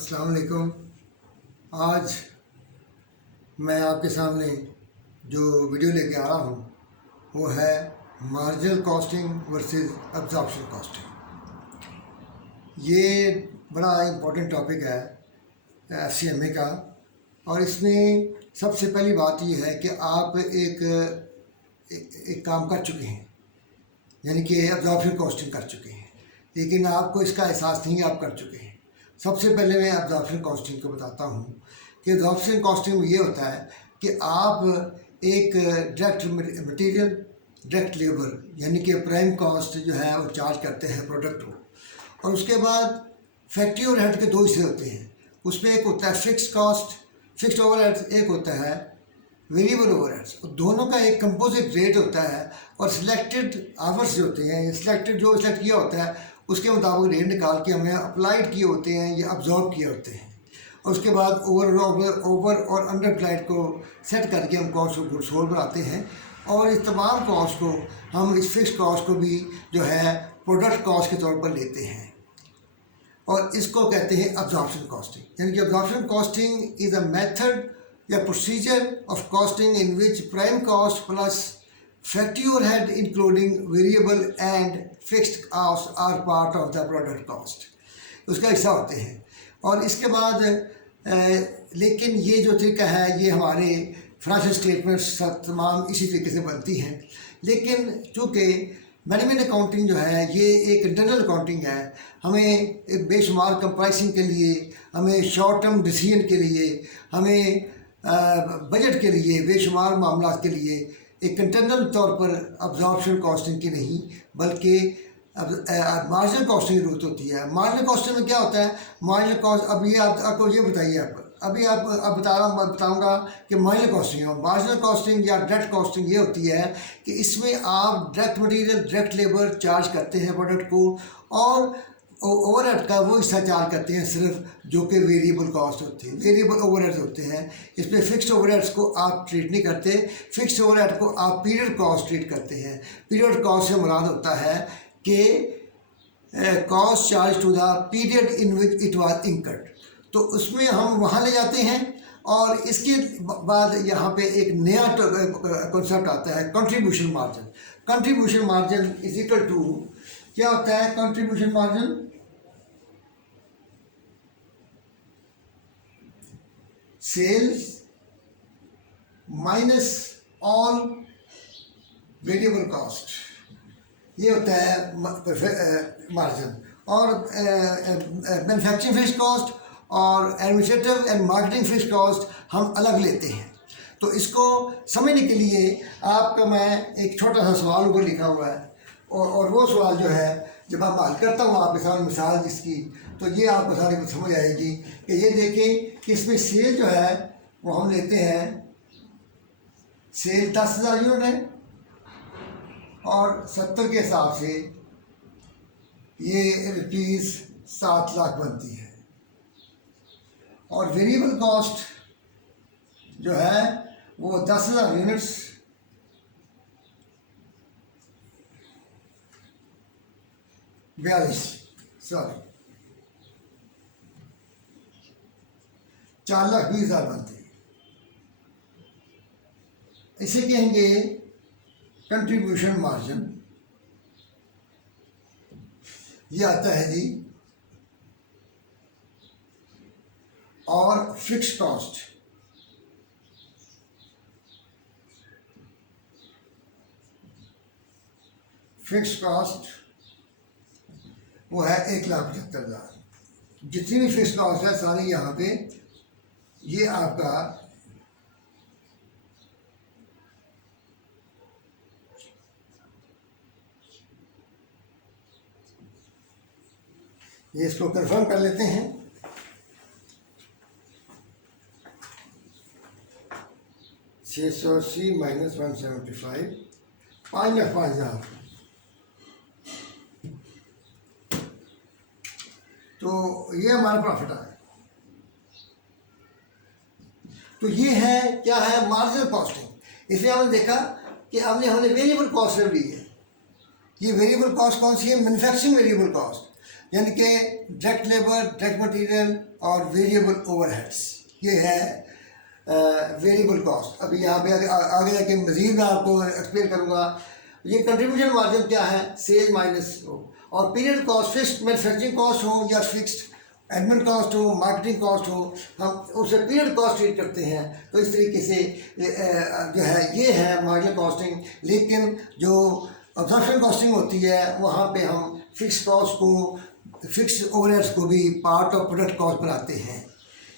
अस्सलाम वालेकुम। आज मैं आपके सामने जो वीडियो लेके आ रहा हूँ वो है marginal costing versus absorption costing. ये बड़ा इम्पोर्टेंट टॉपिक है FCMA का, और इसमें सबसे पहली बात ये है कि आप एक काम कर चुके हैं, यानी कि अब्जॉर्प्शन कॉस्टिंग कर चुके हैं, लेकिन आपको इसका एहसास नहीं आप कर चुके हैं। सबसे पहले मैं अब्जॉर्प्शन कॉस्टिंग को बताता हूँ कि अब्जॉर्प्शन कॉस्टिंग में ये होता है कि आप एक डायरेक्ट मटेरियल, डायरेक्ट लेबर यानी कि प्राइम कॉस्ट जो है वो चार्ज करते हैं प्रोडक्ट को, और उसके बाद फैक्ट्री ओवरहेड के दो हिस्से होते हैं। उसमें एक होता है फिक्स कॉस्ट, फिक्स्ड ओवरहेड्स, एक होता है वेरिएबल ओवरहेड्स, और दोनों का एक कंपोजिट रेट होता है, और सिलेक्टेड आवर्स जो होते हैं, सिलेक्टेड जो सिलेक्ट किया होता है उसके मुताबिक रेट निकाल के हमने अप्लाइड किए होते हैं या अब्जॉर्ब किए होते हैं, और उसके बाद ओवर और अंडर अप्लाइड को सेट करके हम कॉस्ट ऑफ गुड्स सोल्ड बनाते हैं, और इस तमाम कॉस्ट को हम इस फिक्स कॉस्ट को भी जो है प्रोडक्ट कॉस्ट के तौर पर लेते हैं, और इसको कहते हैं अब्जॉर्प्शन कॉस्टिंग। यानी कि absorption costing is a method या procedure of costing in which prime cost plus factory overhead including variable and fixed cost are part of the product cost, उसका हिस्सा होते हैं। और इसके बाद लेकिन ये जो तरीका है ये हमारे फाइनेंशियल स्टेटमेंट्स तमाम इसी तरीके से बनती हैं, लेकिन चूँकि मैनेजमेंट अकाउंटिंग जो है ये एक इंटरनल अकाउंटिंग है, हमें एक बेशुमार कंप्राइसिंग के लिए, हमें शॉर्ट टर्म डिसीजन के लिए, हमें बजट के लिए, बेशुमार मामला के लिए एक इंटरनल तौर पर अब्जॉर्प्शन कॉस्टिंग की नहीं बल्कि मार्जिनल कॉस्टिंग की जरूरत होती है। मार्जिनल कॉस्टिंग में क्या होता है? मार्जिनल कॉस्ट, अब ये आपको ये बताइए, आप बताऊंगा कि मार्जिनल कॉस्टिंग है। मार्जिनल कॉस्टिंग या डायरेक्ट कॉस्टिंग ये होती है कि इसमें आप direct material, direct labour charge करते हैं प्रोडक्ट को, और ओवरहेड का वो हिस्सा चार्ज करते हैं सिर्फ जो कि वेरिएबल कॉस्ट होती है, वेरिएबल ओवरहेड्स होते हैं। इसमें फिक्स्ड ओवरहेड्स को आप ट्रीट नहीं करते, फिक्स्ड ओवरहेड को आप पीरियड कॉस्ट ट्रीट करते हैं। पीरियड कॉस्ट से मुराद होता है कि cost charge to the period in which it was incurred, तो उसमें हम वहाँ ले जाते हैं। और इसके बाद यहाँ पे एक नया कॉन्सेप्ट आता है contribution margin. Contribution margin is equal to, क्या होता है contribution margin? Sales minus all variable cost, ये होता है मार्जिन। और मैन्युफैक्चरिंग फिक्स्ड कॉस्ट और administrative and marketing fixed cost हम अलग लेते हैं। तो इसको समझने के लिए आपका मैं एक छोटा सा सवाल ऊपर लिखा हुआ है, और वो सवाल जो है जब आप हल करता हूँ आपके सामने मिसाल जिसकी, तो ये आपको सारी कुछ समझ आएगी कि ये देखें कि इसमें सेल जो है वो हम लेते हैं, सेल 10,000 यूनिट है, और 70 के हिसाब से ये रुपीज़ 7 लाख बनती है। और वेरिएबल कॉस्ट जो है वो 10,000 यूनिट्स, सॉरी 4,20,000 बनती है। इसे कहेंगे कंट्रीब्यूशन मार्जिन। ये आता है जी, और फिक्स्ड कॉस्ट, फिक्स्ड कॉस्ट वो है 1,75,000। जितनी भी फिक्स्ड कॉस्ट है सारी यहाँ पे, ये आपका ये इसको कंफर्म कर लेते हैं। 680 माइनस 175, 5,05,000। तो ये हमारा प्रॉफिट आया। तो ये है क्या है? Marginal costing. इसलिए हमने देखा कि हमने वेरिएबल कॉस्ट ली है। ये वेरिएबल कॉस्ट कौन सी है? Manufacturing variable cost. यानी कि डायरेक्ट लेबर, डायरेक्ट मटेरियल और वेरिएबल ओवरहेड्स, ये है वेरिएबल कॉस्ट। अभी यहाँ पे आगे जाके मज़ीद मैं आपको एक्सप्लेन करूँगा। ये कंट्रीब्यूशन मार्जिन क्या है, सेल माइनस और period cost, fixed manufacturing cost हो या फिक्स्ड एडमिन कॉस्ट हो, मार्केटिंग कॉस्ट हो, हम उसे पीरियड कॉस्ट ट्रीट करते हैं। तो इस तरीके से जो है ये है मार्जिनल कॉस्टिंग। लेकिन जो अब्जॉर्प्शन कॉस्टिंग होती है वहाँ पे हम फिक्स कॉस्ट को, फिक्स ओवरहेड्स को भी पार्ट ऑफ प्रोडक्ट कॉस्ट बनाते हैं,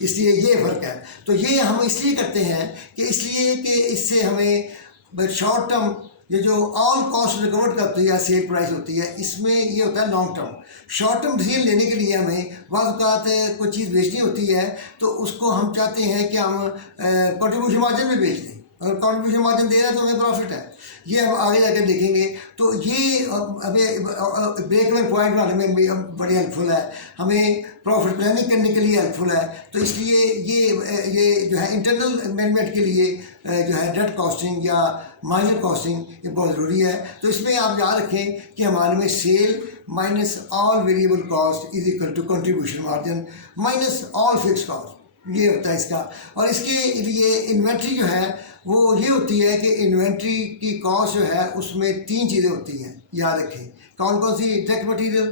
इसलिए ये फ़र्क है। तो ये हम इसलिए करते हैं कि इसलिए कि इससे हमें शॉर्ट टर्म ये जो ऑल कॉस्ट रिकवर करती है सेल प्राइस होती है, इसमें ये होता है long term. Short term decision लेने के लिए हमें वक़्त कोई चीज़ बेचनी होती है तो उसको हम चाहते हैं कि हम कंट्रीब्यूशन मार्जिन में बेच दें। अगर कंट्रीब्यूशन मार्जिन दे रहा है तो हमें प्रॉफिट है, ये हम आगे जाकर देखेंगे। तो ये हमें ब्रेक इवन पॉइंट बनाने में भी बड़ी हेल्पफुल है, हमें प्रॉफिट प्लानिंग करने के लिए हेल्पफुल है। तो इसलिए ये जो है इंटरनल मैनेजमेंट के लिए जो है डायरेक्ट कॉस्टिंग या मार्जिनल कॉस्टिंग ये बहुत ज़रूरी है। तो इसमें आप याद रखें कि हमारे में sale minus all variable cost is equal to contribution margin minus all fix cost, ये होता है इसका। और इसके लिए इन्वेंट्री जो है वो ये होती है कि इन्वेंट्री की कॉस्ट जो है उसमें 3 चीज़ें होती हैं, याद रखें। कौन कौन सी, डायरेक्ट मटेरियल,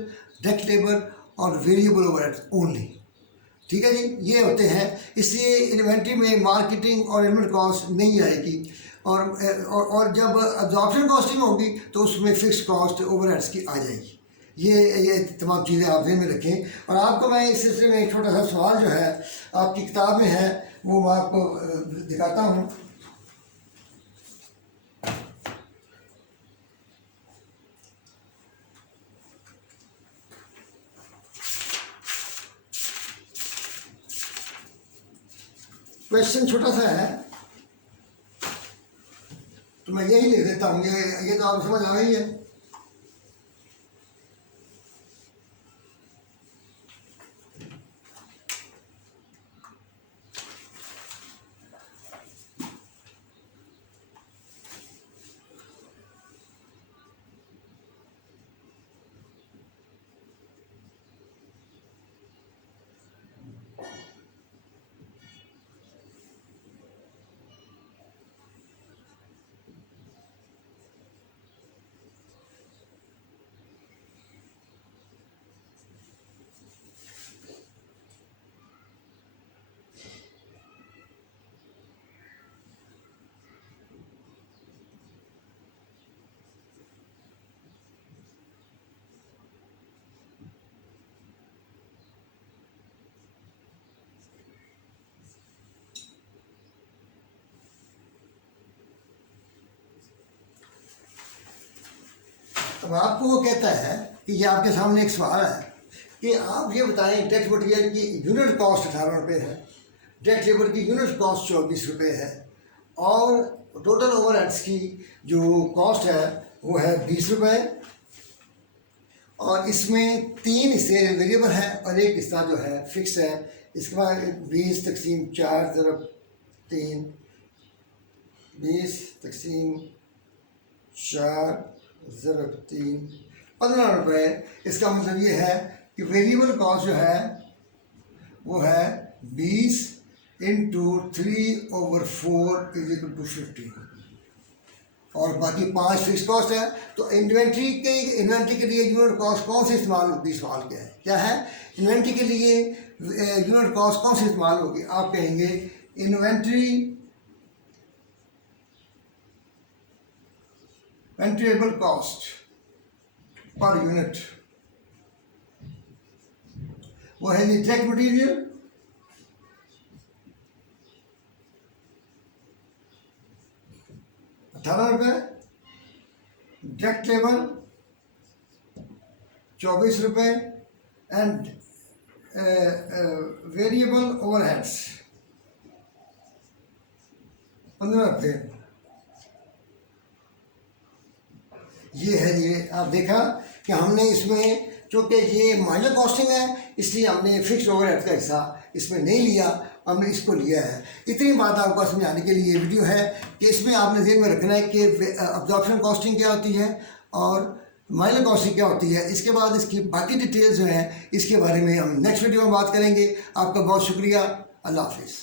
डायरेक्ट लेबर और वेरिएबल ओवरहेड्स ओनली, ठीक है जी, ये होते हैं। इसलिए इन्वेंट्री में मार्केटिंग और एडमिन कॉस्ट नहीं आएगी। और जब अब्जॉर्प्शन कॉस्टिंग होगी तो उसमें फिक्स कॉस्ट ओवरहेड्स की आ जाएगी। ये तमाम चीज़ें आप ध्यान में रखें। और आपको मैं इस सिलसिले में एक छोटा सा सवाल जो है आपकी किताब में है वो मैं आपको दिखाता हूँ। क्वेश्चन छोटा सा है तो मैं यही लिख देता हूँ, ये तो आप समझ आ गई है। अब आपको वो कहता है कि ये आपके सामने एक सवाल है कि आप ये बताएं डायरेक्ट मटेरियल की यूनिट कॉस्ट 18 रुपये है, डायरेक्ट लेबर की यूनिट कॉस्ट 24 रुपये है और टोटल ओवरहेड्स की जो कॉस्ट है वो है 20 रुपये। और इसमें 3 हिस्से वेरिएबल हैं और एक हिस्सा जो है फिक्स है। इसके बाद 20 तकसीम 4 ज़रब 3, 20 तकसीम 4 ज़रब 3, 15 रुपये। इसका मतलब ये है कि वेरिएबल कॉस्ट जो है वो है 20 इंटू 3/4 इज इक्वल टू 50 और बाकी 5 फिक्स कॉस्ट है। तो इन्वेंट्री के लिए यूनिट कॉस्ट कौन सी इस्तेमाल होगी, सवाल क्या है इन्वेंट्री के लिए यूनिट कॉस्ट कौन सी इस्तेमाल होगी। आप कहेंगे वेरिएबल कॉस्ट पर यूनिट, वो है जी डायरेक्ट मटेरियल, ₹18, डायरेक्ट लेबर 24 रुपये एंड वेरिएबल ओवरहेड्स 15 रुपये। ये है, ये आप देखा कि हमने इसमें चूँकि ये माइनर कॉस्टिंग है इसलिए हमने फिक्स ओवरहेड का हिस्सा इसमें नहीं लिया, हमने इसको लिया है। इतनी बात आपको समझाने के लिए वीडियो है कि इसमें आपने ध्यान में रखना है कि अब्जॉर्प्शन कॉस्टिंग क्या होती है और माइनर कॉस्टिंग क्या होती है, इसके बाद इसकी बाकी डिटेल्स जो हैं इसके बारे में हम नेक्स्ट वीडियो में बात करेंगे। आपका बहुत शुक्रिया। अल्लाह हाफिज़।